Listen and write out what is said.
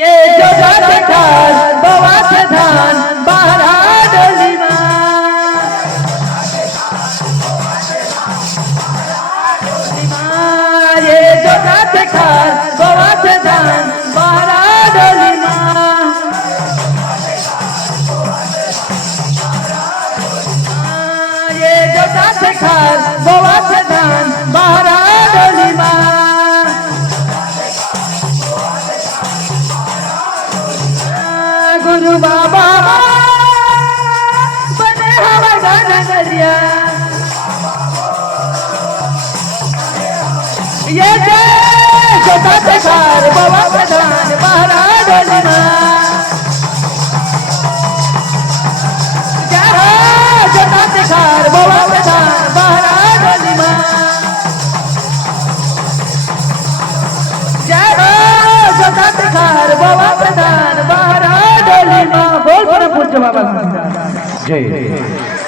ये जगत ठान बवास धान बारा डोली ये जगत ठान बवास धान बारा डोली ये जगत ठान बवास धान बारा डोली गुरु बाबा बने हवा गाना गरिया ये जोता तेखार बाबा प्रधान बारा डोलीमा जोता तेखार बाबा प्रधान बारा डोलीमा जोता तेखार बाबा प्रधान बारा बोल पूज्य बाबा जय।